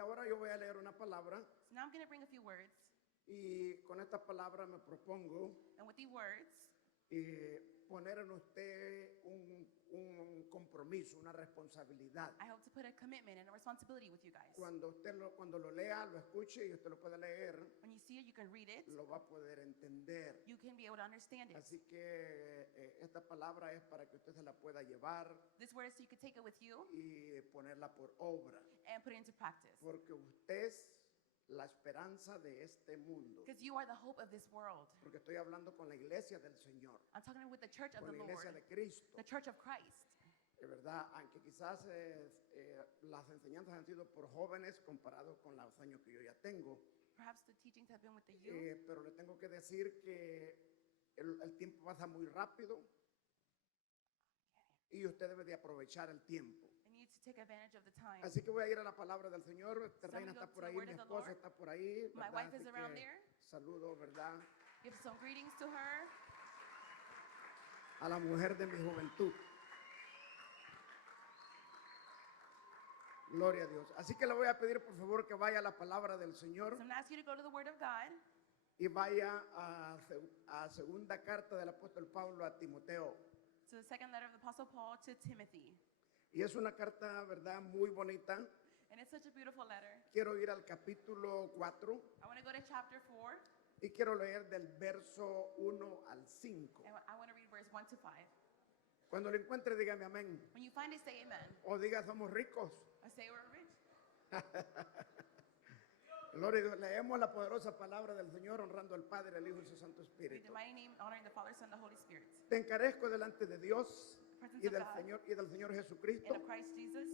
ahora yo voy a leer una palabra So now I'm going to bring a few words, y con esta palabra me propongo and with the words, poner en usted un compromiso, una responsabilidad. I hope to put a commitment and a responsibility with you guys. Cuando lo lea, lo escuche y usted lo puede leer, When you see it, you can read it. lo va a poder entender. You can be able to understand it. Así que esta palabra es para que usted se la pueda llevar This word is so you can take it with you y ponerla por obra, and put it into practice. porque usted es la esperanza de este mundo. Because you are the hope of this world. Porque estoy hablando con la iglesia del Señor, I'm talking with the church of con the la iglesia Lord, de Cristo. the church of Christ. De verdad, aunque quizás las enseñanzas han sido por jóvenes comparado con los años que yo ya tengo, Perhaps the teachings have been with the youth, pero le tengo que decir que el tiempo pasa muy rápido y usted debe de aprovechar el tiempo. and you need to take advantage of the time. Así que voy a ir a la palabra del Señor. Reina go está to por the ahí, word mi of the esposa Lord. está por ahí. My ¿verdad? wife is Así around que there. saludo, ¿verdad? Give some greetings to her. A la mujer de mi juventud. Gloria a Dios. Así que le voy a pedir por favor que vaya a la palabra del Señor So I'm going to ask you to go to the Word of God y vaya a segunda carta del apóstol Pablo a Timoteo. to the second letter of the Apostle Paul to Timothy. Y es una carta, ¿verdad?, muy bonita. And it's such a beautiful letter. Quiero ir al capítulo 4 I want to go to chapter 4, y quiero leer del verso 1 al 5. and I want to read verse 1 to 5. Cuando lo encuentre, dígame amén. When you find it, say amen. O diga, somos ricos. I say we're rich. Gloria a Dios. Leemos la poderosa palabra del Señor honrando al Padre, al Hijo y al Santo Read Espíritu. the mighty name, honoring the Father, Son, and the Holy Spirit. Te encarezco delante de Dios Presence y of del God Señor Jesucristo, and of Christ Jesus,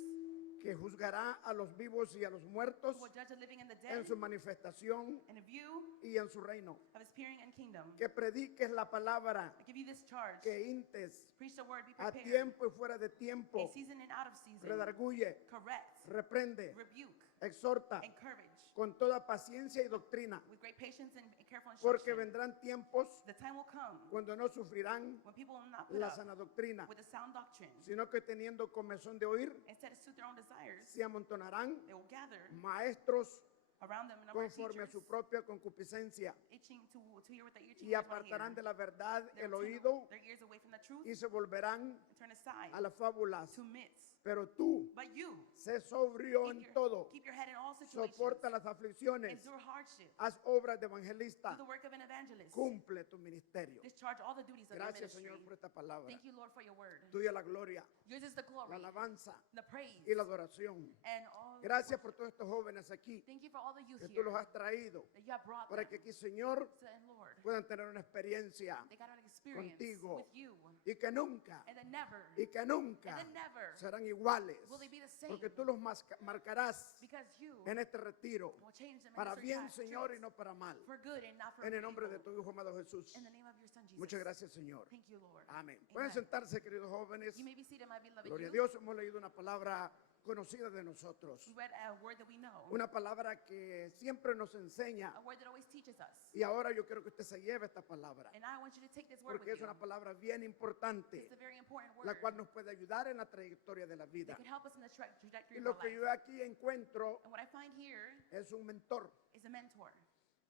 que juzgará a los vivos y a los muertos who will judge the living and the en dead, su manifestación in a view y en su reino. of his appearing and kingdom. Que prediques la palabra, I give you this charge. que intes Preach the word, be a prepared. tiempo y fuera de tiempo, In season and out of season. redarguye, Correct, reprende, rebuke, exhorta encourage, con toda paciencia y doctrina, with great patience and careful porque instruction. vendrán tiempos The time will come cuando no sufrirán when people will not put la up sana doctrina, with a sound doctrine. sino que teniendo comezón de oír, Instead of suit their own desires, se amontonarán they will gather maestros around them a number of conforme a teachers, su propia concupiscencia, itching to hear what the ear y teachers want to apartarán de hear. la verdad They el will turn oído their ears away from the truth y se volverán and turn aside a las fábulas. to myths. Pero tú, But you, sé sobrio en todo, keep your head in all situations, soporta las aflicciones, endure hardship, haz obras de do evangelista, the work of an evangelist, cumple tu ministerio. discharge all the duties of your Gracias, ministry. Señor, por esta palabra. Thank you, Lord, for your word. Tuya la gloria, Yours is the glory, la alabanza the praise, y la adoración. and all. Gracias por todos estos jóvenes aquí Thank you for all the youth que tú here los has traído that you have brought para them. que aquí, Señor, So, and Lord, puedan tener una experiencia they got an experience contigo with you, y que nunca, and then never, y que nunca and then never serán iguales, will they be the same, porque tú los marcarás because you en este retiro will change them para into bien, certain Señor, y traits no para mal. for good and not for En el nombre de evil. tu Hijo amado Jesús. In the name of your Son Jesus. Muchas gracias, Señor. Thank you, Lord. Amén. Pueden Amen. sentarse, queridos jóvenes. You may be seated, my beloved Gloria a youth. Dios, hemos leído una palabra conocida de nosotros. We read a word that we know, Una palabra que siempre nos enseña. a word that always teaches us. Y ahora yo quiero que usted se lleve esta palabra, And I want you to take this word porque with es you. una palabra bien importante, It's a very important word la cual nos puede ayudar en la trayectoria de la that vida. can help us in the trajectory Y of lo our que life. yo aquí encuentro And what I find here es un mentor, is a mentor,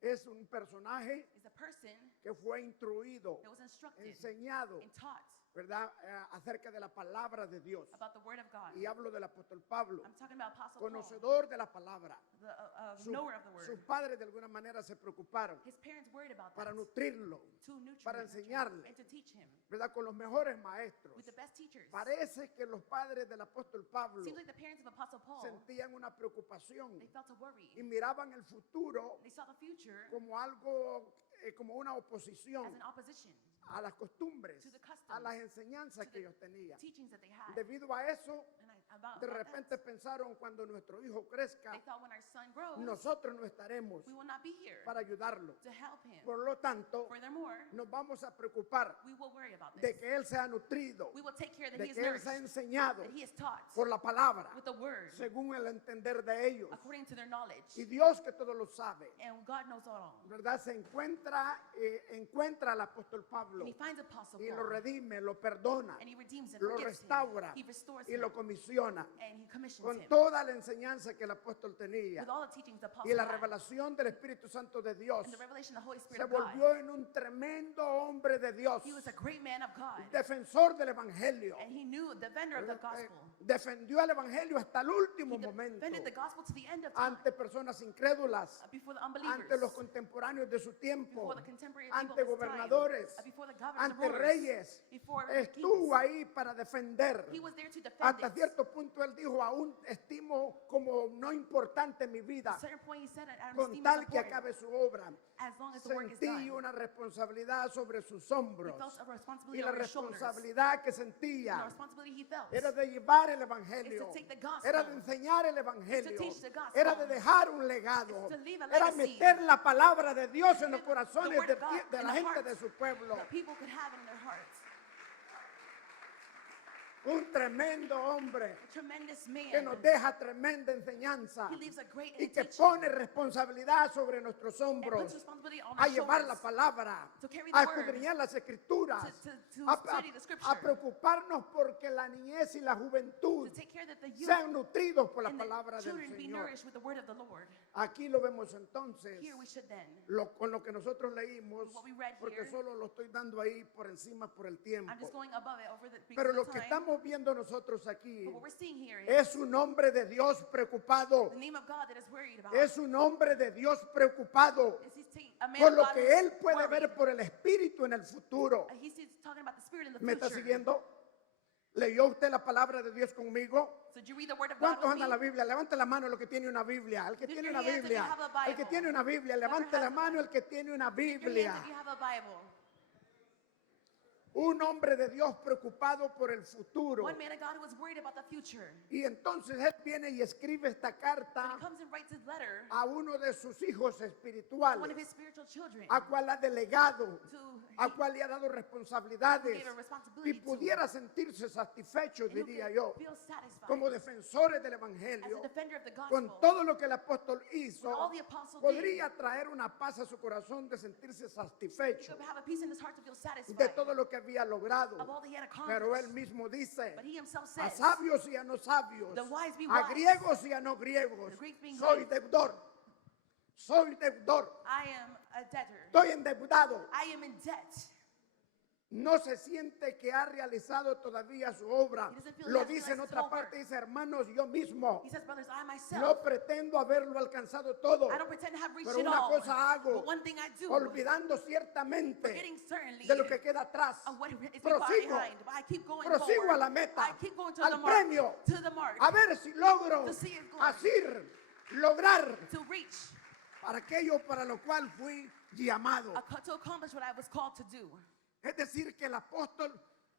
es un personaje is a person que fue instruido, that was instructed enseñado, and taught ¿verdad?, acerca de la palabra de Dios. about the word of God. Y hablo del apóstol Pablo, I'm talking about Apostle Paul, conocedor de la palabra. the knower of the word. Sus padres de alguna manera se preocuparon His parents worried about para that, nutrirlo, to nurture para him, enseñarle, and to teach him ¿verdad?, con los mejores maestros. with the best teachers. Parece que los padres del apóstol Pablo Seems like the parents of Apostle Paul, sentían una preocupación they felt a worry. y miraban el futuro They saw the future como algo, como una as oposición an opposition a las costumbres, to the customs, a las enseñanzas to que the ellos tenían. teachings that they had. Debido a eso, And about de that, repente pensaron, cuando nuestro hijo crezca, they thought when our son grows, nosotros no estaremos we will not be here para ayudarlo. to help him. Por lo tanto, Furthermore, nos vamos a preocupar we will worry about de this. que él sea nutrido, We will take care that de he is que él sea nourished, enseñado that he is taught por la palabra, with the word, según el entender de ellos. according to their knowledge. Y Dios, que todo lo sabe, And God knows all. ¿verdad?, se encuentra al apóstol Pablo And he finds Apostle y lo Paul, redime, lo perdona, and he redeems him, lo forgives restaura him, he restores y him, lo comisiona comisiona and he commissions con him toda la enseñanza que el apóstol tenía with all the teachings the apostle y la had, revelación del Espíritu Santo de Dios. and the revelation of the Holy Spirit Se of God. volvió en un tremendo hombre de Dios, He was a great man of God, defensor del Evangelio. and he knew the defender of the gospel. Defendió el Evangelio hasta el último He momento defended the gospel to the end of time ante personas incrédulas, before the unbelievers, ante los contemporáneos de su tiempo, before the contemporary people ante of his time, gobernadores, before the governors, ante rulers, reyes. before Estuvo kings. ahí para defender. He was there to defend Hasta it. cierto punto él dijo, aún estimo como no importante mi vida, At a certain point he said, I don't con esteem tal it que important acabe su obra. as long as the work is Sentí done. una responsabilidad sobre sus He hombros. felt a responsibility Y la on his shoulders. responsabilidad que And the sentía responsibility he felt era de llevar el is Evangelio, to take the gospel, era de enseñar el Evangelio, teach the gospel, era de dejar un legado, is to leave a era legacy, meter la palabra de Dios en los the corazones word de, of God de in la the gente de hearts su pueblo. that people could have it in their hearts. Un tremendo hombre A tremendous man. que nos deja tremenda enseñanza He leaves a great y que teaching pone responsabilidad sobre nuestros and hombros puts responsibility on a our llevar la shoulders palabra, to carry a the word, escudriñar las escrituras, to a, study the a scripture, preocuparnos porque la niñez y la juventud to take care that the youth sean nutridos por la and the palabra del children be Señor. nourished with the word of the Lord. Aquí lo vemos entonces, Here we should then. con lo que nosotros leímos, What we read porque here. solo lo estoy dando ahí por encima por el tiempo. I'm just going above it over the because Pero of lo the que time. estamos viendo nosotros aquí But what we're seeing here is es un hombre de Dios preocupado. the name of God that is worried about. Es un hombre de Dios preocupado Is he's a man por of lo God que who's él puede worried. ver por el Espíritu en el futuro. He's talking about the spirit in the ¿Me está future. siguiendo? ¿Leyó usted la palabra de Dios conmigo? So did you read the word of God ¿Cuántos with andan me? la Biblia? Levante la mano el que tiene una Biblia. El que Lift tiene your una hands if you Biblia. have a Bible. El que tiene una Biblia. Whoever Levante has la a mano Bible. el que tiene una Lift your hands Biblia. if you have a Bible. Un hombre de Dios preocupado por el futuro. One man of God who was worried about the future. Y entonces él viene y escribe esta So carta he comes and writes his letter a uno de sus hijos to one of espirituales, his spiritual children. a cual ha delegado, To a cual le ha dado responsabilidades gave a y responsibility pudiera sentirse satisfecho, and who diría can yo, feel satisfied como defensores del as Evangelio, a defender of the con gospel. todo lo que el apóstol With hizo, all the apostle podría did, traer una paz a su corazón de sentirse he satisfecho could have a peace in his heart to feel de satisfied todo lo que había logrado. of all that he had Pero él accomplished. mismo dice, But he himself a says, sabios y a no sabios, the wise be a wise, griegos y a no griegos, the Greeks being soy Greeks. deudor, soy deudor, I am a debtor. estoy endeudado. I am in debt. No se siente que ha realizado todavía su obra. He doesn't feel he Lo has dice en realized his otra whole parte, work. dice, hermanos, yo mismo He says, brothers, I myself, no pretendo haberlo alcanzado todo, I don't pretend to have reached pero it una all. cosa hago, But one thing I do, olvidando ciertamente forgetting certainly de lo que queda atrás, of what is prosigo, behind. But I keep going prosigo forward. a la meta, I keep going to al the mark. premio, To the mark. a ver si logro To see His glory. asir, lograr To reach. para aquello para lo cual fui llamado. To accomplish what I was called to do. Es decir, que el apóstol,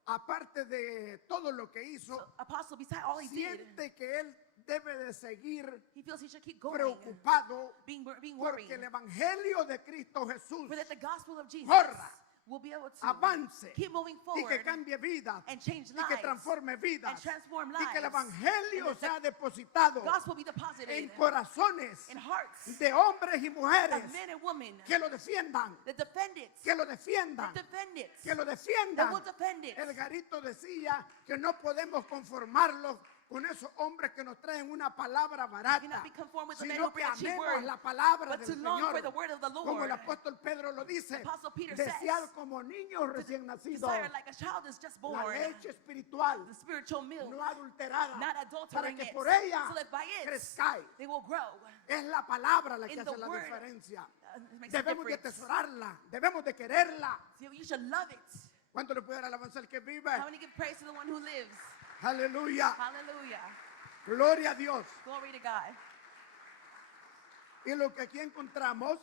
aparte de todo lo que hizo, So, apostle, beside all he did, siente que él debe de seguir he feels he should keep going, preocupado being worried, porque el evangelio de Cristo Jesús for that the gospel of Jesus corra, will be able to avance keep moving y forward que cambie vidas and change y que lives transforme vidas and transform y que el lives. evangelio And that sea depositado gospel be deposited en corazones in hearts de hombres y mujeres of men and women que lo defiendan, that defend it, que lo defiendan, that defend it, que lo that defiendan. will defend it. El Garito decía que no podemos conformarlos con esos hombres que nos traen una palabra barata, cannot be conformed with the men sino who que bring a cheap amemos word, la palabra but del to long for Señor. the word of the Como el Lord. apóstol Pedro lo dice, Apostle Peter desear says, como niños recién nacidos desire like a child is just la born, leche espiritual the spiritual milk, no adulterada, not para adulterating que it, por ella so that by it crezcáis. they will grow. Es la palabra la que In hace the la word, diferencia. It makes a Debemos de difference. atesorarla, debemos de quererla. So you should love it. ¿Cuánto le puede dar alabanza al que vive? How many give praise to the one who lives? Aleluya. Hallelujah. Gloria a Dios. Glory to God. Y lo que aquí encontramos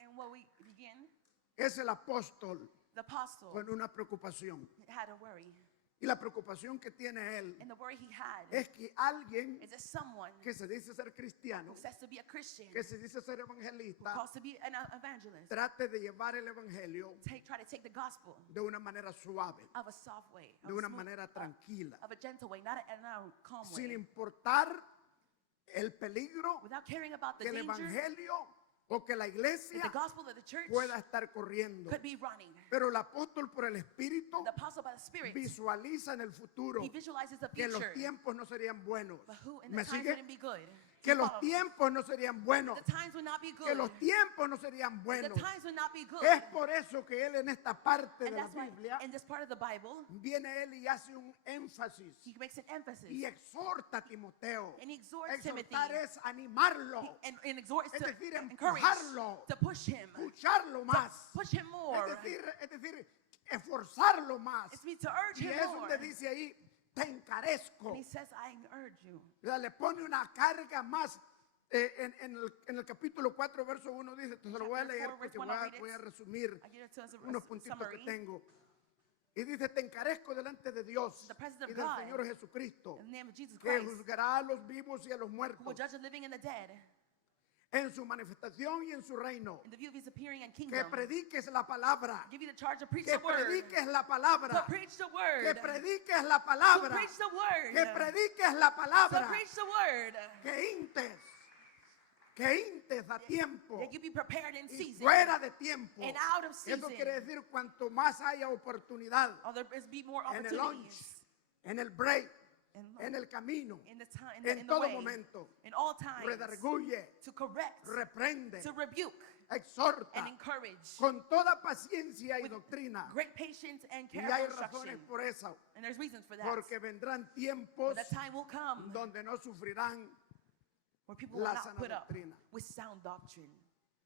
And what we begin, es el apóstol the apostle con una preocupación. had a worry. Y la preocupación que tiene él And the worry he had es que alguien is that someone que se dice ser cristiano, who says to be a Christian, que se dice ser who evangelista, calls to be an evangelist, trate de llevar el evangelio try to take the gospel de una manera suave, of a soft way, de una manera tranquila, of a gentle way, not a calm sin way, importar el peligro without caring about the que el danger evangelio o que la that iglesia the gospel of the church pueda estar corriendo. could be running. Pero el apóstol por el Espíritu The apostle by the Spirit, visualiza en el futuro he visualizes the que los future, tiempos no serían buenos. but who in ¿Me the times sigue? wouldn't be good. Que You los follow me? tiempos no serían buenos. The times would not be Que good. los tiempos no serían The buenos. times would not be good. Es por eso que él en esta parte de And la that's why Biblia in this part of the Bible, viene él y hace un énfasis he makes an emphasis. y exhorta a Timoteo. And he exhorts Timothy. Exhortar es animarlo, And exhorts es to decir, encourage, empujarlo, to push him, lucharlo más, push him more. es decir, esforzarlo más. It's me to urge Y him es more. donde dice ahí, te encarezco. And he says, I urge you. ¿Verdad? Le pone una carga más. En el capítulo 4, verso 1 dice, te lo voy a Chapter leer 4, verse porque 1, I'll read it. voy a resumir I give it to us as unos a puntitos que summary. tengo. Y dice, te encarezco delante de Dios The presence of y del God, Señor Jesucristo, In the name of Jesus que Christ, juzgará a los vivos y a los who will muertos judge the living and the dead, en su manifestación y en su reino. in the view of his appearing and Que kingdom. prediques la palabra, Give you the charge to preach que the word. prediques la To palabra, preach the que word. prediques la To palabra, preach the word. que prediques la To palabra, preach the word. que intes a tiempo That you be prepared in y season fuera de tiempo. and out of season. Eso quiere decir cuanto más haya oportunidad Or there is be more en el lunch, opportunities. en el break, In, en el camino, in the time, en in the todo way, momento. in all times, Redarguye, to correct, reprende, to rebuke, exhorta and encourage con toda paciencia y with doctrina. great patience and Y careful hay instruction. razones por eso, And there's reasons for that. porque vendrán But tiempos the time will come donde no sufrirán. where people will la not sana put up doctrina. with sound doctrine.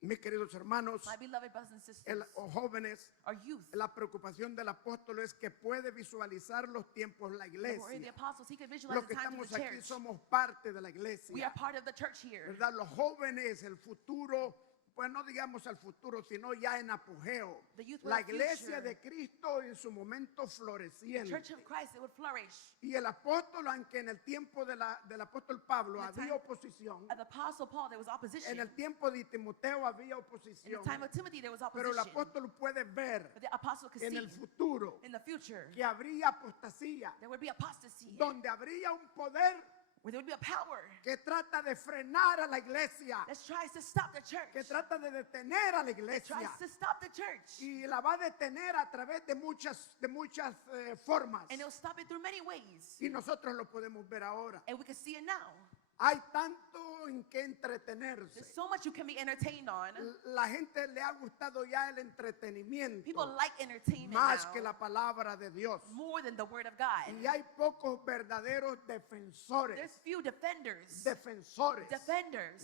Mis queridos hermanos My beloved brothers and sisters, o jóvenes, our youth, la preocupación del apóstol es que puede visualizar los tiempos la the word of the iglesia. apostles, he could visualize Los the que times of estamos the aquí church. somos parte de la We are iglesia, part of the church here. ¿verdad? Los jóvenes, el futuro, pues no digamos el futuro, sino ya en apogeo. The youth La were the iglesia future. de Cristo en su momento The floreciente. church of Christ, it would flourish. Y el apóstol, aunque en el tiempo del apóstol Pablo In the había time oposición, Of the apostle Paul, there was opposition. en el tiempo de Timoteo había In oposición, the time of Timothy, there was pero el opposition. apóstol puede ver But the apostle could en see el futuro in the future que habría apostasía, there would be apostasy, donde habría un poder where there would be a power que trata de frenar a la iglesia, that tries to stop the church, que trata de detener a la that iglesia tries to stop the church, y la va a detener a través de muchas formas. and it'll stop it through many ways. Y nosotros lo podemos ver ahora. And we can see it now. Hay tanto en que entretenerse. There's so much you can be entertained on. La gente le ha gustado ya el entretenimiento People like entertainment más now que la palabra de Dios. more than the word of God. Y hay pocos verdaderos defensores, There's few defenders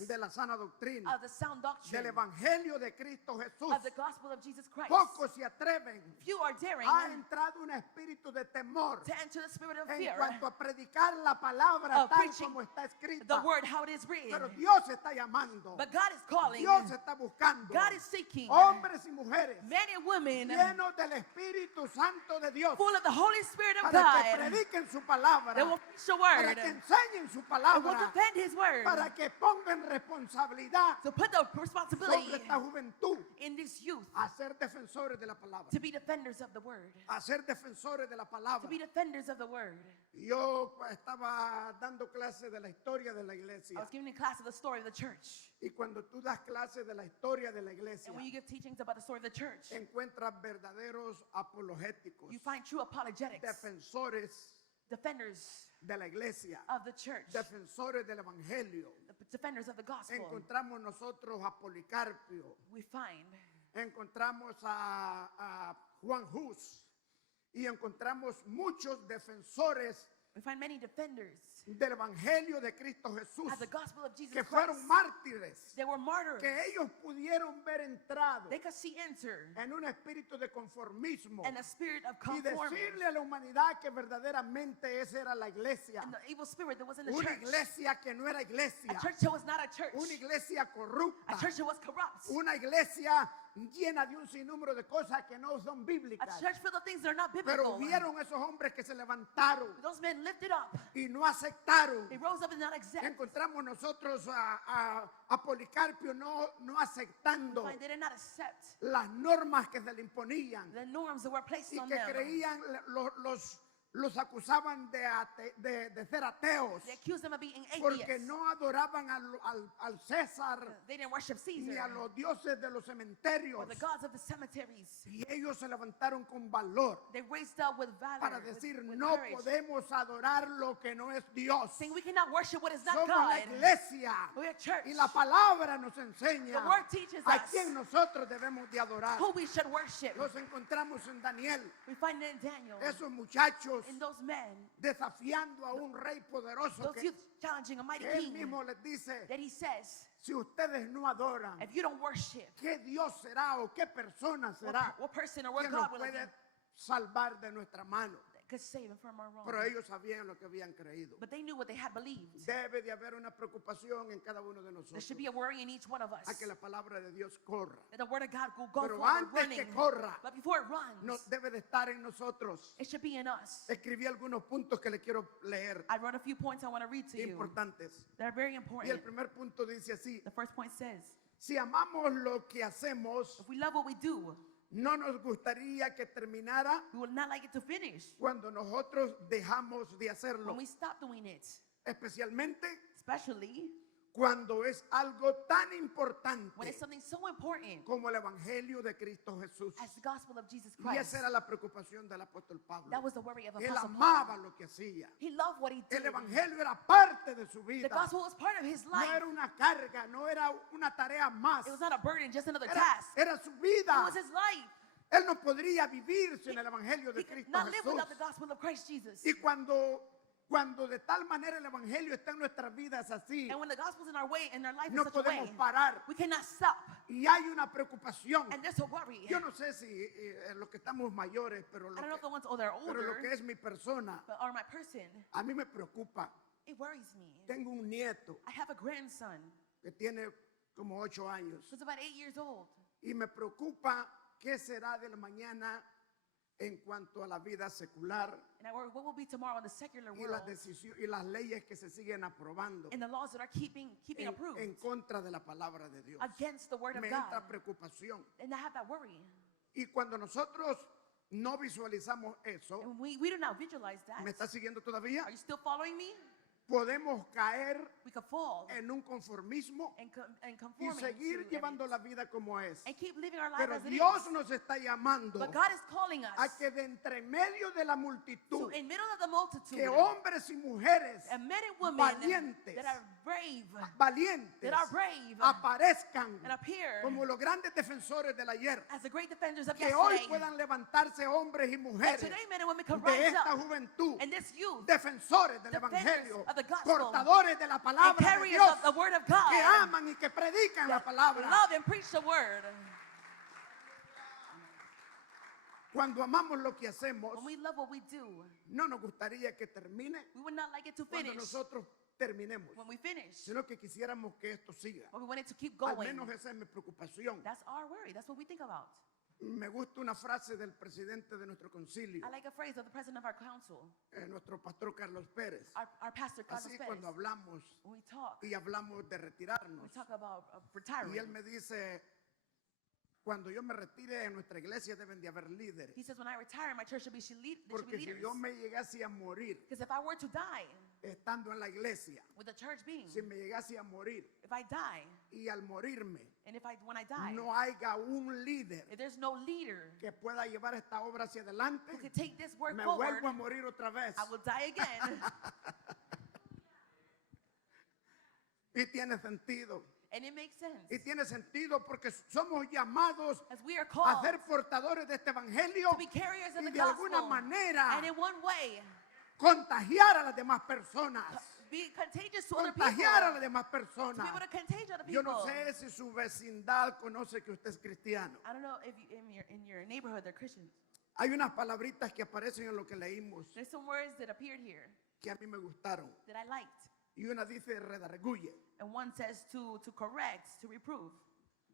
de la sana doctrina, of the sound doctrine, del evangelio de Cristo Jesús. of the gospel of Jesus Christ. Pocos se atreven. Few are daring Ha entrado un espíritu de temor to enter the spirit of en fear, cuanto a predicar la palabra of tal preaching como está escrita. the word how it is written. Pero Dios está llamando. But God is calling, Dios está buscando God is seeking hombres y mujeres men and women llenos del Espíritu Santo de Dios full of the Holy Spirit of para que God prediquen su palabra, that will preach the para word que enseñen su and will palabra, defend His word, para que pongan responsabilidad to put the responsibility sobre esta juventud in this youth a ser defensores de la palabra, to be defenders of the word, a ser defensores de la to palabra. be defenders of the word. Yo estaba dando clases de la historia de la I iglesia was giving a class of the story of the church. y cuando tú das clases de la historia de la iglesia, And when you give teachings about the story of the church, encuentras verdaderos apologéticos, you find true apologetics, defensores defenders de la iglesia, of the church, defensores del evangelio. defenders of the gospel. Encontramos nosotros a Policarpio, We find encontramos a Juan Hus y encontramos muchos defensores many defenders del evangelio de Cristo Jesús of the gospel of Jesus que Christ. fueron mártires, They were martyrs. que ellos pudieron ver entrado They could see enter en un espíritu de conformismo and a spirit of y conformity decirle a la humanidad que verdaderamente esa era la iglesia, and the evil spirit that was in the una church. iglesia que no era A iglesia, church that was not a church. una iglesia A corrupta, church that was corrupt. una iglesia llena de un sinnúmero de cosas que no son A bíblicas. church full of things that are not Pero biblical. vieron esos hombres que se levantaron Those men lifted up. y no aceptaron. They rose up and not accept. Encontramos nosotros a Policarpio no aceptando They did not accept las normas que se le imponían the norms that were placed y on que them. creían los acusaban de ser ateos, They accused them of being porque atheists. no adoraban al César They didn't worship ni a Caesar los dioses de los cementerios. or the gods of the cemeteries. Y ellos se levantaron con valor They raised up with valor, para with decir, with no courage, podemos adorar lo que no es Dios. saying we cannot worship what is not Somos la God. iglesia We're a church. y la palabra nos enseña The word teaches a us quién nosotros debemos de adorar. who we should worship. Los encontramos en Daniel, We find it in Daniel, esos muchachos in those men, desafiando a un rey poderoso those que youth challenging a mighty él king, mismo les dice, that he says, si ustedes no adoran, if you don't worship, ¿qué Dios será o qué persona será what person or what que nos God will it puede be salvar de nuestra mano? that could save him from our wrong? Pero ellos sabían lo que habían creído. But they knew what they had believed. Debe de haber una preocupación en cada uno de There nosotros should be a worry in each one of us a que la palabra de Dios corra. that the word of God will go Pero forward antes running. que corra, But before it runs, no debe de estar en nosotros. it should be in us. Escribí algunos puntos que le quiero leer, I wrote a few points I want to read to you importantes. that are very Y el important. primer punto dice así: The first point says, si amamos lo que hacemos, if we love what we do, no nos gustaría que terminara we will not like it to finish cuando nosotros dejamos de hacerlo, when we stop doing it, especialmente especially cuando es algo tan when importante it's something so important como el Evangelio de Cristo Jesús. as the gospel of Jesus Y Christ. esa era la preocupación del apóstol Pablo. That was the worry of Él Apostle amaba Paul. lo que hacía. He loved what he did. El Evangelio era parte de su The vida. gospel was part of his No life. era una carga, no era una tarea más. It was not a burden, just another Era, task. era su It vida. was his life. Él no podría vivir sin el Evangelio He de could Cristo not live Jesús. without the gospel of Christ Jesus. Y cuando de tal manera el Evangelio está en nuestras vidas así, And when the gospel's in our way, in our life in no such a way, podemos parar. we cannot stop. Y hay una preocupación. And there's a worry. Yo no sé si los que estamos mayores, pero I don't know if the ones that are pero lo older, que es mi persona, but are my person, a mí me preocupa. it worries me. Tengo un nieto I have a grandson que tiene como 8 años who's about 8 years old. y me preocupa qué será del mañana en cuanto a la vida secular And I worry what will be tomorrow in the secular y world las decisiones y las leyes que se siguen aprobando and the laws that are keeping approved en contra de la palabra de Dios. against the word of Me God. entra preocupación. And I have that worry. Y cuando nosotros no visualizamos eso, And we do not visualize that. ¿me está siguiendo todavía? Are you still following me? Podemos caer We could fall en un conformismo and y conforming seguir to llevando it la vida como es. and keep living our life Pero as it Dios is. nos está llamando But God is calling us a que de entre medio de la to, multitud, in middle of the multitude, que hombres y mujeres and men and women valientes, that are brave, valientes that are brave, aparezcan and appear como los grandes defensores del ayer. as the great defenders of Que hoy yesterday. puedan levantarse hombres y And mujeres today men and women can de rise esta up, juventud, and this youth, defensores del defenders Evangelio, of the gospel, portadores de la and palabra de carriers Dios, of the word of God, que aman y que predican la palabra. love and preach the word. Cuando amamos lo que hacemos, When we love what we do, no nos gustaría que termine we would not like it to cuando finish nosotros terminemos, when we finish, sino que quisiéramos que esto siga. but we want it to keep Al going. menos esa es mi preocupación. That's our worry. That's what we think about. Me gusta una frase del presidente de nuestro concilio, I like a phrase of the president of our council, nuestro pastor Carlos Pérez. our pastor, Carlos Así Perez. cuando hablamos When we talk, y hablamos de we retirarnos, talk about y retiring. él me dice, cuando yo me retire en nuestra iglesia deben de haber líderes, He says, when I retire, my church should be, there should be porque si leaders. yo me llegase a morir Because if I were to die, estando en la iglesia, with the church being, si me llegase a morir if I die, y al morirme and when I die, no haya un líder if there's no leader que pueda llevar esta obra hacia adelante, who could take this work me forward, vuelvo a morir otra vez. I will die again. Y tiene sentido. And it makes sense. Y tiene sentido porque somos llamados As we are a called ser portadores de este evangelio to be carriers of y the de alguna gospel, manera and in one way, contagiar a las demás personas. be contagious to other people. Contagiar a las demás To be personas. able to contagious other Yo people. no sé si su vecindad conoce que usted es cristiano. I don't know if you, in your neighborhood they're Christians. Hay unas palabritas que aparecen en lo que leímos There's some words that appeared here que a mí me gustaron. that I liked. Y una dice redarguye. And one says to correct, to reprove.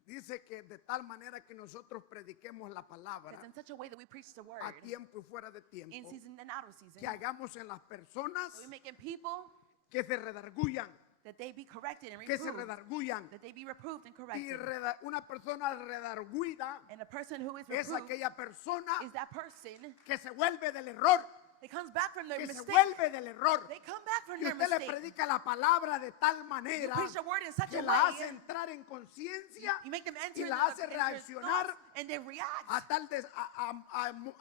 Dice que de tal manera que nosotros prediquemos la palabra It's in such a way that we preach the word a tiempo y fuera de in tiempo, season and out of season. que hagamos en las personas That we make in people que se redarguyan, that they be corrected and que se reproved. redarguyan. That they be reproved and Y corrected. una persona redarguida And a person who is es reproved aquella persona is that person que se vuelve del error They comes back from their que se mistake. vuelve del error. They come back from Y their usted le mistake. predica la palabra de tal You manera preach the word in such que a la hace way. entrar en conciencia You make them enter y into la hace into reaccionar thoughts, and they react a tal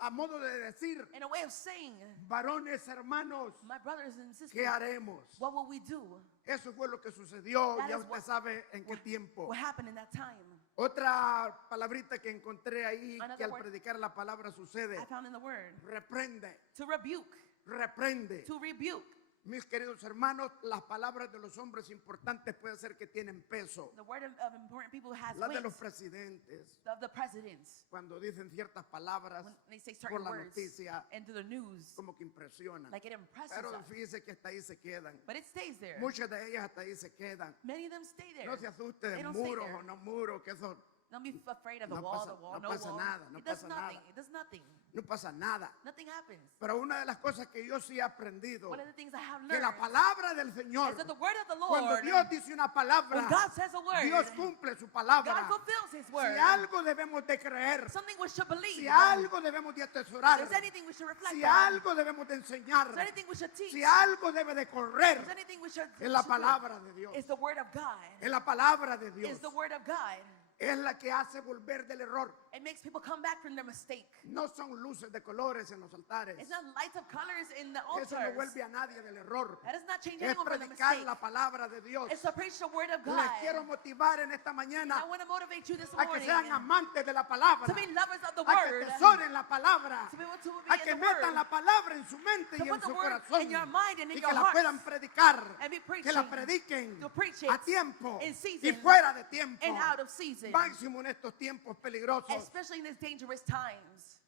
a modo de decir, in a way of saying, varones hermanos, my brothers and ¿qué sisters, haremos? what will we do? Eso fue lo que sucedió, That ya is usted what- sabe en qué tiempo. What happened in that time? Otra palabrita que encontré ahí Another que al word predicar la palabra sucede, I found in the word. reprende, To rebuke. reprende. To rebuke. Mis queridos hermanos, las palabras de los hombres importantes puede ser que tienen peso. The word of important people has Las de weight. los presidentes, Of the presidents. cuando dicen ciertas palabras When they say por certain la words noticia, into the news, como que impresionan. like it impresses Pero us. fíjese que hasta ahí se quedan. But it stays there. Muchas de ellas hasta ahí se quedan. Many of them stay there. No se asuste They de don't stay muros there. o no muros, que eso Don't be afraid of the No wall, pasa- the wall, no no pasa wall. nada, no It does pasa nothing. nada. It does nothing. no pasa nada. Nothing happens. Pero una de las cosas que yo sí he aprendido, One of the things I have que learned la palabra del Señor, is that the word of the cuando Lord, Dios dice una palabra, when God says a word, Dios cumple su God palabra. fulfills His Si word. algo debemos de creer, Something we should believe. si algo debemos de If atesorar, there's anything we should reflect si on. algo debemos de enseñar, If there's anything we should teach. si algo debe de If correr, there's anything we should es la should do, palabra de Dios. it's the word of God. Es la palabra de Dios. It's the word of God. Es la que hace volver del error. It makes people come back from their mistake. No son luces de colores en los altares. It's not lights of colors in the Eso no altars. vuelve a nadie del error. That does not change Es anyone from the predicar mistake. la palabra de Dios. It's to preach the word of God. Les quiero motivar en esta I mañana want to motivate you this a que morning sean amantes de la palabra, to be lovers of the a que word, atesoren la palabra, to be able to a be que in the metan word, la palabra en su mente to y put en the su word corazón in your mind and in y your que la hearts puedan predicar, and be que la preaching, prediquen to preach a it tiempo in y season fuera de tiempo, and out of season, máximo en estos tiempos peligrosos. especially in these dangerous times.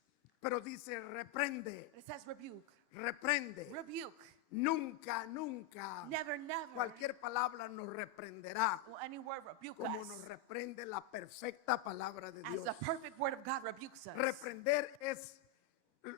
Pero dice reprende, But it says rebuke. reprende. Rebuke. Nunca, nunca Never, never cualquier palabra nos reprenderá will any word rebuke como us nos reprende la perfecta palabra de as Dios. the perfect word of God rebukes us. Reprender es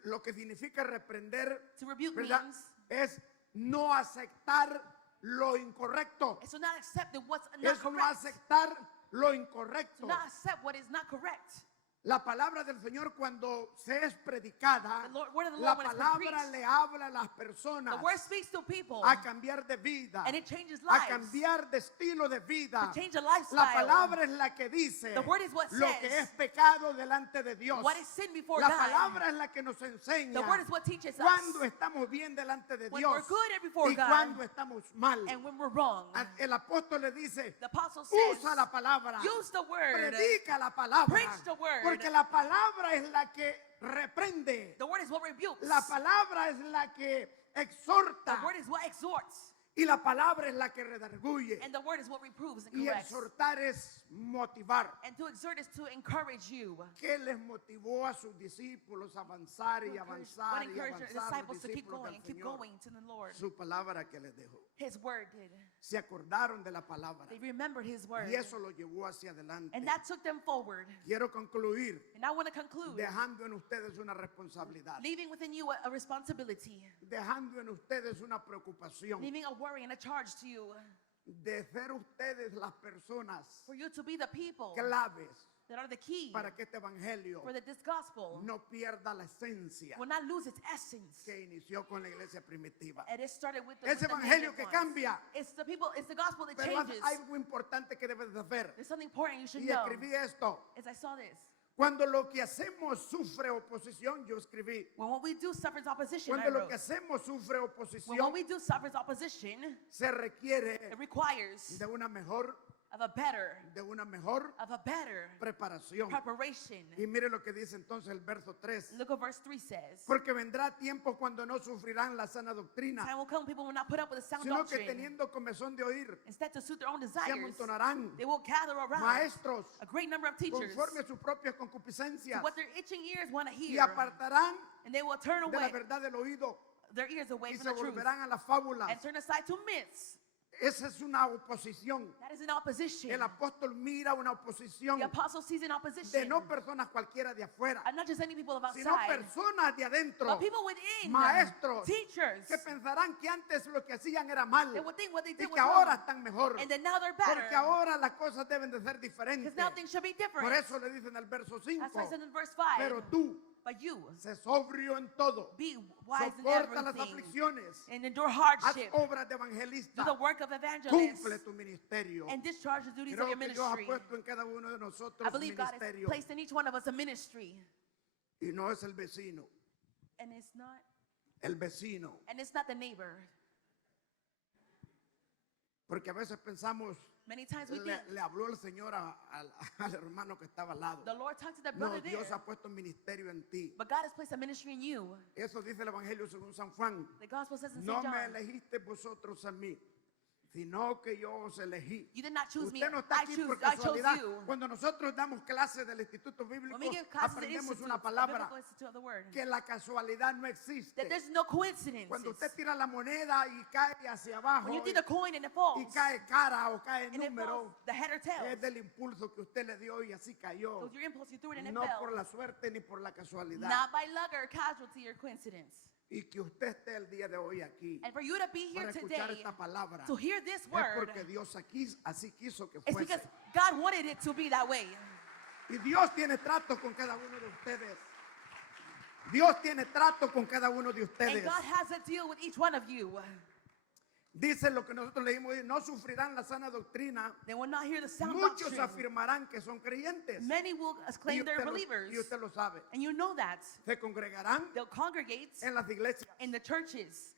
lo que significa reprender, To rebuke ¿verdad? means Es no aceptar lo incorrecto. it's to not accept what's not Es no correct. aceptar lo To incorrecto. not accept what is not correct. La palabra del Señor cuando se es predicada, The word of the la Lord when it's been palabra preached, le habla a las personas the word speaks to people a cambiar de vida, and it changes a lives. cambiar de estilo de vida. To change a La lifestyle. palabra es la que dice The word is what lo says que es pecado delante de Dios. what is sin before La God. palabra es la que nos enseña The word is what teaches cuando us estamos bien delante de when Dios we're good before y God cuando estamos mal. and when we're wrong. El apóstol le dice, The apostle says, usa la palabra, use the word. predica la palabra, Preach the word. porque la palabra es la que reprende, The word is what rebukes. la palabra es la que exhorta The word is what exhorts. y la palabra es la que redarguye. And the word is what reproves and Y corrects. exhortar es motivar. And to exhort is to encourage you. ¿Qué les motivó a sus discípulos a avanzar y To encourage- avanzar what y encouraged your avanzar los disciples to keep discípulos going del and keep Señor? going to the Lord? Su palabra que les dejó. His word did. Se acordaron de la palabra They remembered his word. y eso lo llevó hacia adelante. And that took them forward. Quiero concluir And I want to conclude, dejando en ustedes una responsabilidad, leaving within you a responsibility, dejando en ustedes una preocupación leaving a worry and a charge to you, de ser ustedes las personas for you to be the people claves that are the key para que este evangelio for that this gospel no pierda la esencia will not lose its essence. que inició con la iglesia primitiva. And it started with the, Ese with the evangelio native que ones. cambia, It's the people, it's the gospel that pero changes. hay algo importante que debes de hacer. There's something important you should Y know. escribí esto. As I saw this, Cuando lo que hacemos sufre oposición, yo escribí. when what we do suffers opposition, I Cuando lo wrote. que hacemos sufre When what oposición, we do suffers opposition, se requiere it requires de una mejor of a better preparación. preparation. Y mire lo que dice entonces el verso 3. Look what verse 3 says. Porque vendrá tiempo cuando no sufrirán la sana doctrina, Time will come, people will not put up with the sound sino que doctrine. teniendo comezón de oír, Instead, to suit their own se desires, amontonarán they will gather around maestros a great number of teachers conforme a sus propias to concupiscencias what their itching ears want to y hear, apartarán and they will turn de la away verdad del oído their ears away y from se the truth volverán a las fábulas. and turn aside to myths. Esa es una oposición. That is an opposition. El apóstol mira una oposición The apostle sees an opposition, de no personas cualquiera de afuera, and not just any people of sino outside, personas de adentro, but people within, maestros, teachers, que pensarán que antes lo que hacían era mal they would think what they y did que was ahora wrong, están mejor, and then now they're better, porque ahora las cosas deben de ser diferentes. because now things should be different. Por eso le dice en el verso 5, That's why it says in verse 5, pero tú But you, sé sobrio en todo, be wise in soporta las everything aflicciones, and endure haz hardship. obras de Do the evangelista, work of evangelist cumple tu ministerio. and discharge the duties of Creo your que Dios ha ministry. puesto en cada uno de I nosotros un believe God has ministerio placed in each one of us a ministry. y no es el vecino, And it's not el vecino. the neighbor. Porque a veces pensamos, Many times we think le habló el Señor al hermano que estaba al lado. the Lord talked to the No, brother Dios there. ha puesto un ministerio en ti. But God has placed a ministry in you. Eso dice el Evangelio según San Juan. The gospel says in No St. me John, elegiste vosotros a mí, sino que yo os elegí. you did not choose me, Usted no está I aquí por chose casualidad. you. Cuando nosotros damos clases del Instituto Bíblico, When we give classes at aprendemos Institute, una the palabra, Biblical Institute of the Word, que la casualidad no existe. that there's no coincidence. Cuando usted tira la moneda y cae hacia abajo When you throw the coin and it falls, y cae cara o cae and it falls, número, the head or tail, es del impulso que usted le dio y así it cayó. was your impulse, you threw it and it No fell. por la suerte ni por la casualidad. Not by luck or casualty or coincidence. Y que usted esté el día de hoy aquí And for you to be here para escuchar today, esta palabra, to hear this es word, porque Dios aquí así quiso que it's fuese. because God wanted it to be that way. Y Dios tiene trato con cada uno de ustedes. Dios tiene trato con cada uno de And ustedes. God has a deal with each one of you. Dice lo que nosotros leímos, no sufrirán la sana doctrina. They will not hear the sound Muchos doctrine. afirmarán que son creyentes. Many will claim they're y believers. usted lo sabe. And you know that. Se congregarán They'll congregate en las iglesias. in the churches.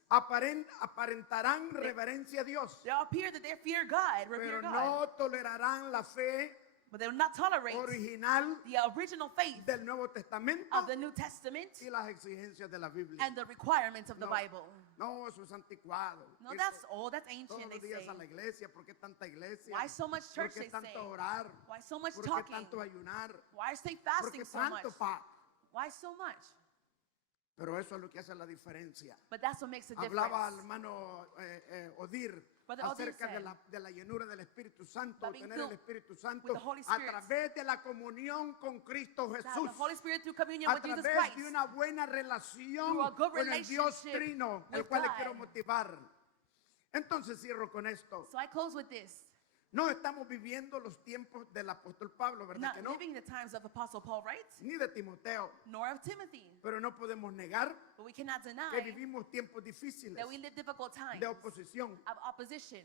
Aparentarán reverencia a Dios. They'll appear that they fear God, revere Pero God. no tolerarán la fe But they will not tolerate original the original faith del Nuevo Testamento of the New Testament y las exigencias de la Biblia. and the requirements of the No. Bible. No, eso es anticuado. No, Eso, that's old. That's todos ancient, los they días say. a la iglesia, ¿por qué tanta iglesia? Why so much ¿Por church, qué they tanto say? orar? Why so much ¿Por qué talking? tanto ayunar? Why stay ¿Por fasting qué so much? tanto pa? Why so much? Pero eso es lo que hace la diferencia. But that's what makes a Hablaba el difference. hermano Odir Brother Odir acerca said, de la llenura del Espíritu Santo, that being tener el filled Espíritu with Santo the Holy a Spirit. través de la comunión con Cristo To have Jesús, the Holy Spirit through communion a with Jesus través Christ. de una buena relación Through a good con el Dios relationship Trino, el with cual le God. quiero motivar. Entonces cierro con esto. So I close with this. No estamos viviendo los tiempos del apóstol Pablo, ¿verdad Not que no? living the times of Apostle Paul, right? Ni de Timoteo. Nor of Timothy. Pero no podemos negar But we cannot que deny vivimos tiempos difíciles that we live difficult times de oposición of opposition.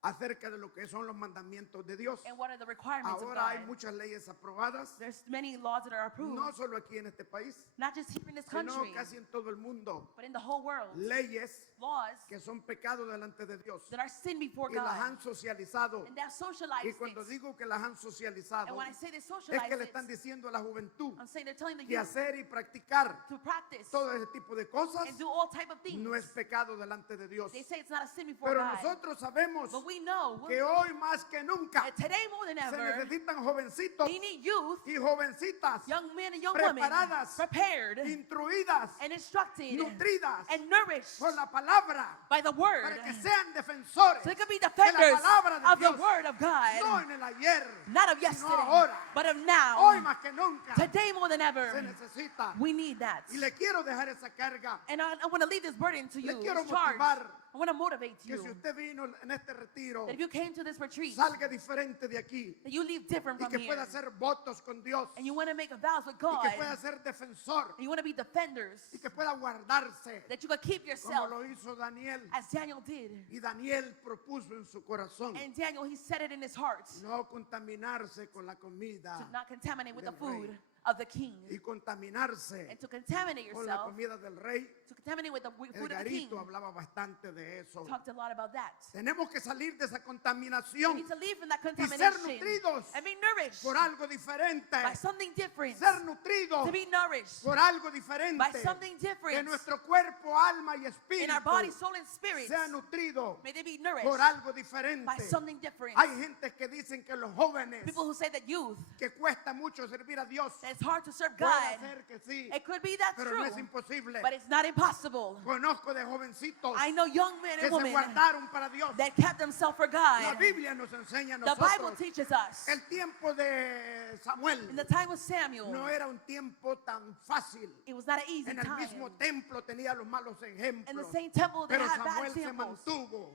acerca de lo que son los mandamientos de Dios. And what are the requirements of Ahora hay God? muchas leyes aprobadas, There's many laws that are approved, no solo aquí en este país, not just here in this sino country, casi en todo el mundo. but in the whole world. Leyes Laws que son pecados delante de Dios that are sin before y las God. han socializado. And they have socialized Y cuando it. digo que las han socializado, And when I say they es socialize que le it, están diciendo a la juventud I'm saying they're telling the que youth hacer y practicar to practice todo ese tipo de cosas and do all type of things. no es pecado delante de Dios. They say it's not a sin before Pero God. nosotros sabemos But we know que hoy más que nunca that today more than se ever, necesitan jovencitos we need youth, y jovencitas young men and young women, preparadas, prepared instruidas, and instructed nutridas and nourished por la palabra by the word, para que sean defensores so they could be de la defenders palabra de of the Dios, word of God, no en el ayer, not of sino yesterday, ahora. but of Hoy now. más que nunca Today more than se ever, necesita. we need that. Y le quiero dejar esa carga. And I want to leave this burden to you, Le quiero this charge. motivar I want to motivate que si you usted vino en este retiro, that if you came to this retreat, salga diferente de aquí that you leave different y from que here, pueda hacer votos con Dios and you want to make vows with y God, que pueda ser defensor and you want to be defenders, y que pueda guardarse that you could keep como yourself lo hizo Daniel. as Daniel did. Y Daniel propuso en su corazón And Daniel, he said it in his heart, no contaminarse con la comida to not contaminate with the del rey. food of the king, y contaminarse and to contaminate con la yourself, comida del rey. to contaminate with the El food of the king. Garito hablaba bastante de eso. Talked a lot about that. Tenemos que salir de esa We contaminación need to leave from that y ser contamination nutridos and be nourished por algo diferente. by something different. Ser nutridos To be nourished por algo diferente. by something Que different nuestro cuerpo, alma y in our espíritu body, soul, and spirit. sea nutrido May they be nourished por algo diferente. by something different. Hay gente que dicen que los jóvenes, People who say that youth, que cuesta mucho servir a Dios, that it's hard to serve puede God. ser que sí, It could be that's pero true, no es imposible. but it's not impossible. Conozco de jovencitos I know young men que and se women guardaron para Dios. that kept themselves for La God. Biblia nos enseña a The Bible nosotros. teaches us El tiempo de Samuel in the time of Samuel, no era un tiempo tan fácil. it was not an easy En el time. mismo templo tenía los malos In the ejemplos, same temple, they pero had bad Samuel se examples. mantuvo.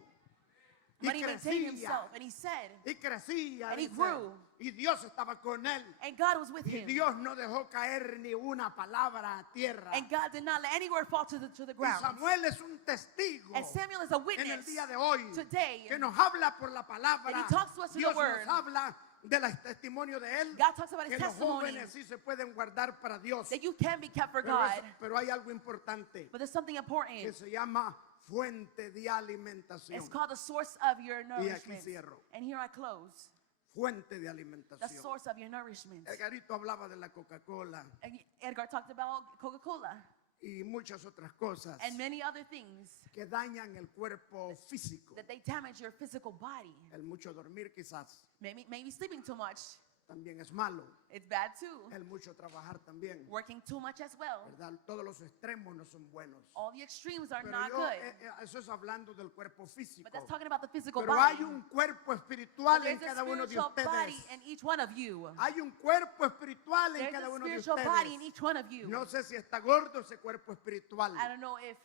Y But he maintained crecía. himself. And he said, Y crecía. And he dice, grew. y Dios estaba con él. and God was with Y him. Dios no dejó caer ni una palabra a tierra. And God did not let any word fall to the Y ground. Samuel es un testigo And Samuel is a en el witness día de hoy today. que nos habla por la palabra. And he talks to us through Dios the word. nos habla del testimonio de él. God talks about his Que los testimony. jóvenes sí se pueden guardar para Dios. That you can be kept for Pero, God. pero hay algo importante But there's something que important. se llama fuente de alimentación. It's called the source of your Y aquí nourishment. cierro. And here I close. Fuente de The alimentación. source of your nourishment. Edgarito hablaba de la Coca-Cola And Edgar talked about Coca-Cola y muchas otras cosas and many other things que dañan el cuerpo físico. that they damage your physical body. El mucho dormir quizás Maybe sleeping too much. también es malo. It's bad too. El mucho trabajar también. Working too much as well. ¿Verdad? Todos los extremos no son buenos. All the extremes are Pero not yo, good. eso es hablando del cuerpo físico. But that's talking about the physical Pero body. hay un cuerpo espiritual But en there's a cada uno de spiritual body ustedes. in each one of you. Hay un cuerpo espiritual en There's cada a uno de spiritual body in ustedes. each one of you. No sé si está gordo ese cuerpo espiritual. I don't know if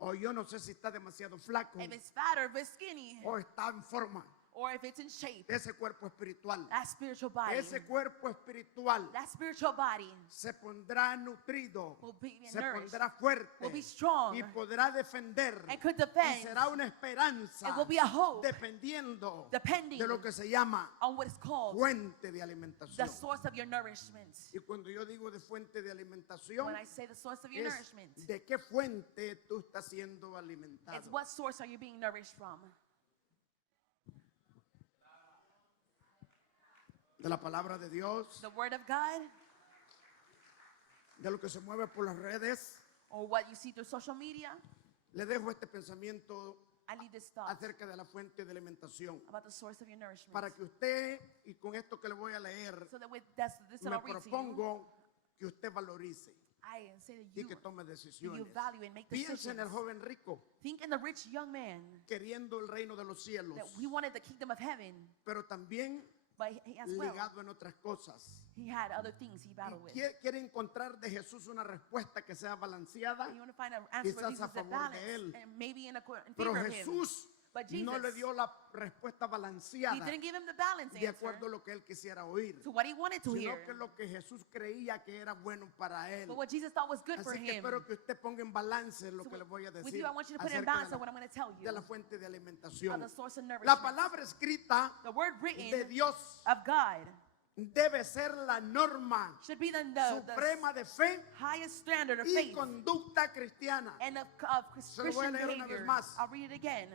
O yo no sé si está demasiado flaco. it's fat or if it's skinny O está en forma. or if it's in shape. Ese cuerpo espiritual. That spiritual body. Ese cuerpo espiritual That spiritual body se pondrá nutrido. will be Se nourished, pondrá fuerte. will be strong, Y podrá defender. and could Y defend, será una esperanza. and will be a hope, Dependiendo depending de lo que se llama on what is called fuente de the alimentación. source of your nourishment. Y cuando yo digo de fuente de alimentación, When I say the source of your es nourishment, de qué fuente tú estás siendo it's alimentado. what source are you being nourished from? De la palabra de Dios, The word of God de lo que se mueve por las redes. or what you see through social media? Le dejo este pensamiento I leave this thought acerca de la fuente de alimentación. about the source of your nourishment. Para que usted, y con esto que le voy a leer, So that with this me I'll read to you, propongo que usted valorice I say that y you, que tome you decisiones. value and make Piense en el decisions. joven rico, Think in the rich young man queriendo el reino de los cielos, that he wanted the kingdom of heaven, pero también but he as well, ligado en otras cosas. he had other things he battled with. Y quiere encontrar de Jesús una respuesta que sea balanceada, And you want to find an answer for quizás Jesus a that favor de balance él. and maybe in pero favor of him. Jesús But no le Jesus, dio la respuesta he balanceada didn't give him the balance de answer acuerdo a lo que él quisiera oír, to what he wanted to sino hear, que lo que Jesús creía que era bueno para él. but what Jesus thought was good for Así que him. espero que usted ponga en balance lo So que le voy a with decir you, I want you to put in acerca balance on what I'm going to tell you de la fuente de of alimentación. the source of nourishment. La palabra escrita The word written de Dios of God debe ser la norma should be the suprema de fe highest standard of y faith conducta cristiana. and of Se lo voy a Christian leer una vez behavior. más. I'll read it again.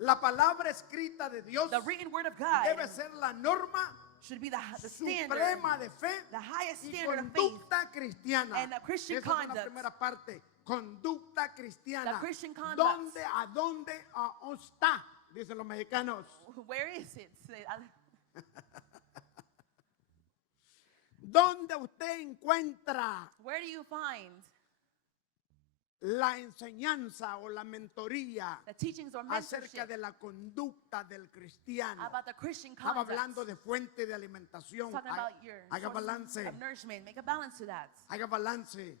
La palabra escrita de Dios The written word of God debe ser la norma should be the standard, suprema de fe the highest y standard of faith conducta cristiana. and a Christian Esa es la conduct. primera parte, conducta cristiana. The Christian conduct. ¿Dónde, a dónde está? Dicen los mexicanos. Where is it? ¿Dónde usted encuentra Where do you find la enseñanza o la mentoría the teachings or acerca mentorship de la conducta del cristiano? about the Christian Estaba conduct? hablando de fuente de alimentación. Talking about your Haga sources balance. of nourishment. Make a balance to that. Haga balance.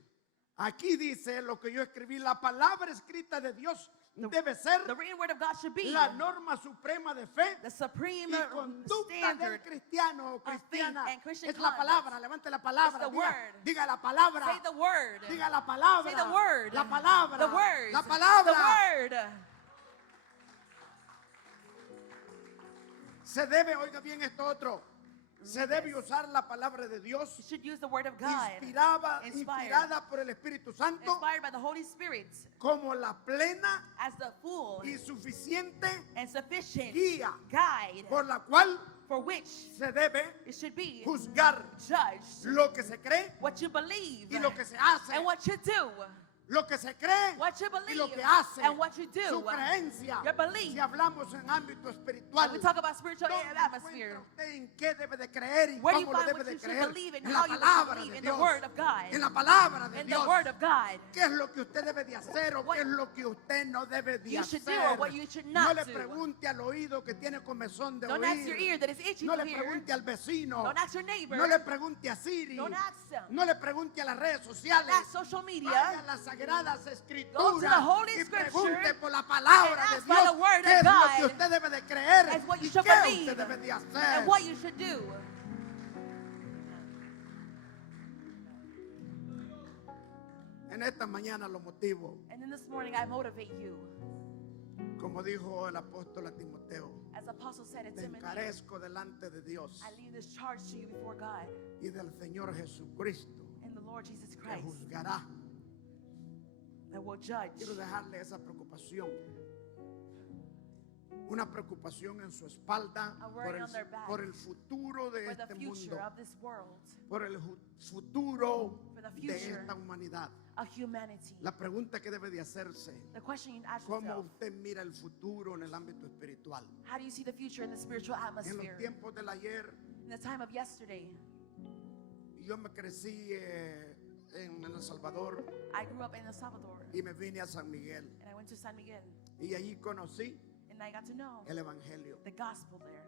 Aquí dice lo que yo escribí. La palabra escrita de Dios debe ser The written word of God should be la norma suprema de fe the supreme y conducta standard. del cristiano o faith cristiana. and Christian Es la conduct. palabra. Levante la palabra. It's the Diga, word. diga la palabra. Say the word. Diga la palabra. Say the word. La palabra. The word. La palabra. The word. Se debe, oiga bien esto otro. Se debe usar la palabra de Dios You should use the word of God. inspirada por el Espíritu Santo Inspired by the Holy Spirit como la plena as the full y suficiente and sufficient guía guide por la cual for which se debe it should be juzgar judged lo que se cree what you believe y lo que se hace, and what you do. lo que se cree What you y lo believe que hace, and what you do. su creencia. Your belief. Si hablamos en ámbito When espiritual, we talk about spiritual ¿dónde atmosphere, encuentra usted en qué debe de creer y where do you cómo lo find debe what de you should creer believe and en la how you should palabra believe de in the Dios. word of God. En la palabra de In the Dios. word of God. ¿Qué es lo que usted debe de hacer o What qué es lo que usted no debe de you should do hacer? or what you should No not le do. pregunte al oído que tiene comezón de Don't ask your oír. ear that is itchy No to le hear. pregunte al vecino. Don't ask your neighbor. No le pregunte a Siri. Don't ask them. No le pregunte a las redes sociales. Don't ask social media. Vaya a las sagradas Go to escrituras the Holy y Scripture pregunte por la palabra and de ask by Dios the word qué of es lo God. que usted debe de creer That's what you y should qué believe usted debe de hacer. and what you should do. En esta mañana lo motivo, And then this morning I motivate you. como dijo el apóstol a Timoteo, As the apostle said to te Timothy, encarezco delante de Dios I leave this charge to you before God y del Señor Jesucristo and the Lord Jesus que Christ juzgará. that will judge. Quiero dejarle esa preocupación. Una preocupación en su espalda A worry on their back. por el futuro de For the este future mundo, of this world, por el futuro For the de future. esta humanidad. of humanity. La pregunta que debe de hacerse, The question you ask ¿cómo yourself, usted mira el futuro en el ámbito espiritual? how do you see the future in the spiritual En los atmosphere? tiempos del ayer, In the time of yesterday, yo me crecí en El Salvador I grew up in El Salvador y me vine a San Miguel. and I went to San Miguel Y allí conocí and I got to know el Evangelio. the gospel there.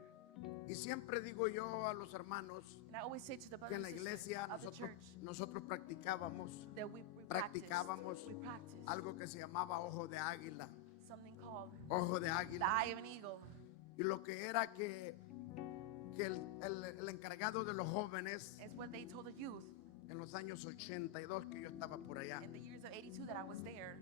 Y siempre digo yo a los hermanos And I always say to the que en brothers la and sisters iglesia of the church nosotros practicábamos that we practicábamos practice algo que se llamaba ojo de águila. something called Ojo de the águila. eye of an eagle. Y lo que era que el encargado de los jóvenes It's what they told the youth en los años 82 que yo estaba por allá, in the years of 82 that I was there.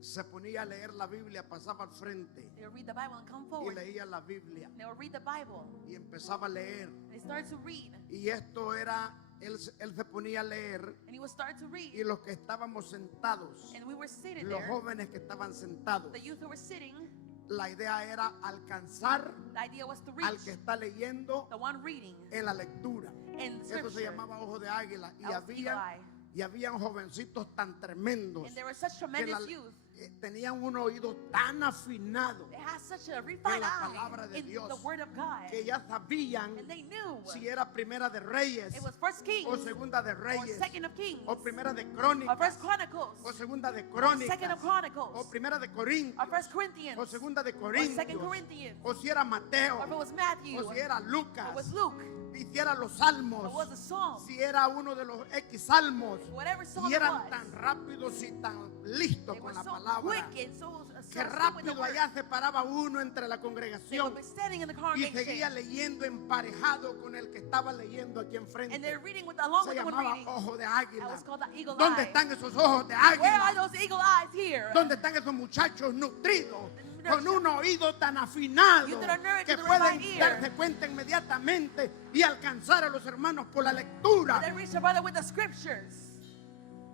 se ponía a leer la Biblia, pasaba al frente They would read the Bible and come y forward. leía la Biblia They would read the Bible. y empezaba a leer. They started to read. Y esto era, él se ponía a leer And he would start to read. y los que estábamos sentados, And we were sitting los there. jóvenes que estaban sentados, The youth who were sitting, la idea era alcanzar the idea was to al reach que está leyendo the one reading en la lectura. in the Eso se scripture. llamaba ojo de águila. That was eagle eye. Y habían jovencitos tan tremendos And there were such que tremendous youth. tenían un oído tan afinado They had such a refined la palabra eye de in Dios the word of God. que ya sabían And they knew si era primera de Reyes it was First Kings o segunda de or Reyes Second of Kings o primera de or Crónicas First Chronicles o segunda de or Crónicas Second of Chronicles o primera de or Corintios First Corinthians o segunda de or Second Corintios Corinthians o si era Mateo or if it was Matthew o si era or it Lucas, was Luke y si era los or salmos, it was a Psalm, si era uno de los X salmos, whatever Psalm y it eran was. tan rápidos y tan listos They were con la so palabra quick and so que swift with the rápido word. allá se paraba uno entre la They congregación would be standing in the y seguía congregation leyendo emparejado con el que estaba leyendo aquí and enfrente. they're reading along Se with the one llamaba reading. ojo de That águila. was called the eagle ¿Dónde eye. están esos ojos de Where are águila? those eagle eyes here? ¿Dónde están esos muchachos nutridos con un oído tan afinado You that are nourished que with a pueden refined ear. darse cuenta inmediatamente y alcanzar a los hermanos por la lectura? And then reach the brother with the scriptures.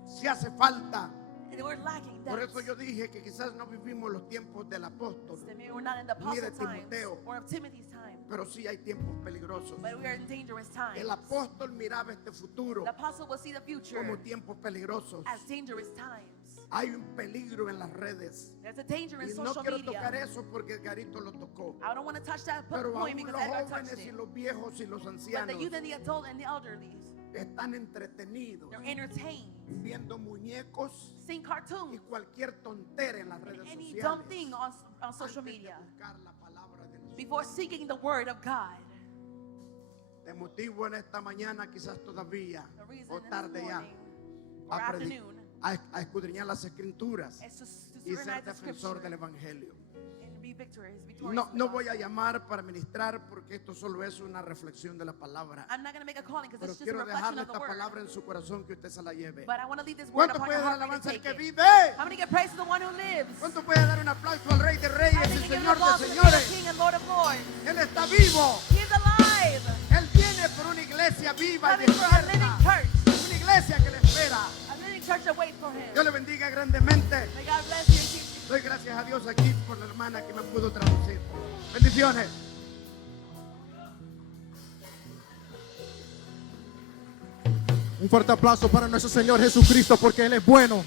Si hace falta. And they were lacking that. Por eso yo dije que quizás no vivimos los tiempos del apóstol, So maybe we're not in the ni de apostle times Timoteo. or of Timothy's time, pero sí hay tiempos peligrosos. but we are in dangerous times. El apóstol miraba este futuro The apostle will see the future como tiempos peligrosos. as dangerous times. Hay un peligro en las redes. There's a danger in Y no social quiero tocar media. eso porque Garito lo tocó. I don't want to touch that Pero point aún because los Edgar touched jóvenes y it. los viejos y los But ancianos the youth and the adult and the elderly, están entretenidos they're entertained, viendo muñecos seeing y cartoons, cualquier tontera en las redes and any sociales dumb thing on social antes de media buscar la palabra de Dios. before seeking the word of God. Te motivo en esta mañana, quizás todavía The reason o in this tarde ya, morning or a, afternoon a escudriñar las escrituras is to y scrutinize ser the defensor scripture del evangelio. and be victorious. No voy a llamar para ministrar porque esto solo es una reflexión de la palabra. I'm not going to make a calling because Pero it's just a quiero reflection dejarle of the esta word. palabra en su corazón que usted se la lleve. But I want to leave this word ¿Cuánto upon puede your dar heart for you to alabanza al take que it. vive? How many give praise to the one who lives? ¿Cuánto puede dar un aplauso al Rey de How Reyes many y give an Señor de applause to the King of Señores? Kings and Lord of Lords? Él está vivo. He is alive. Él viene por una iglesia viva y Coming for a living despierta. church. Una iglesia que le espera. A living church that waits for him. Dios le bendiga grandemente. May God bless you and keep you. Doy gracias a Dios aquí por la hermana que me pudo traducir. Bendiciones. Un fuerte aplauso para nuestro Señor Jesucristo porque Él es bueno